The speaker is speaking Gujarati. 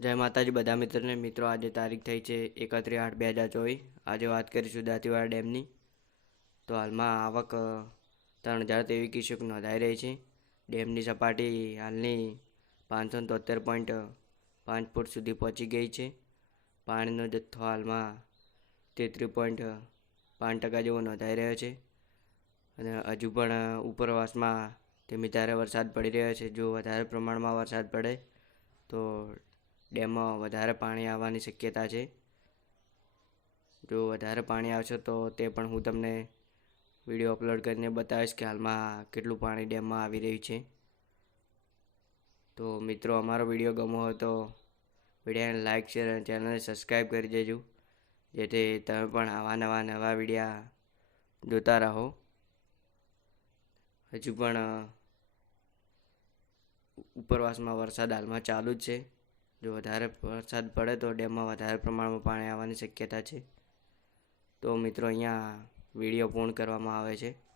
જય માતાજી, બધા મિત્રોને. મિત્રો, આજે તારીખ થઈ છે એકત્રીસ આઠ બે હજાર ચોવીસ. આજે વાત કરીશું દાંતીવાડા ડેમની. તો હાલમાં આવક ત્રણ હજાર તેવી ક્યુસેક નોંધાઈ રહી છે. ડેમની સપાટી હાલની પાંચસો તોતેર પોઈન્ટ પાંચ ફૂટ સુધી પહોંચી ગઈ છે. પાણીનો જથ્થો હાલમાં તેત્રીસ પોઈન્ટ પાંચ ટકા જેવો નોંધાઈ રહ્યો છે. અને હજુ પણ ઉપરવાસમાં ધીમી ધારે વરસાદ પડી રહ્યો છે. જો વધારે પ્રમાણમાં વરસાદ પડે, તો ડેમમાં વધારે પાણી આવવાની શક્યતા છે. જો વધારે પાણી આવશે તો તે પણ હું તમને વીડિયો અપલોડ કરીને બતાવીશ કે હાલમાં કેટલું પાણી ડેમમાં આવી રહ્યું છે. તો મિત્રો, અમારો વીડિયો ગમો હોય તો વિડીયોને લાઇક શેર અને ચેનલને સબસ્ક્રાઈબ કરી દેજો. જેથી તમે પણ આવા નવા નવા વિડીયા જોતા રહો. હજુ પણ ઉપરવાસમાં વરસાદ હાલમાં ચાલુ જ છે. જો વધારે વરસાદ પડે તો ડેમમાં વધારે પ્રમાણમાં પાણી આવવાની શક્યતા છે. તો મિત્રો, અહીંયા વીડિયો પૂર્ણ કરવામાં આવે છે.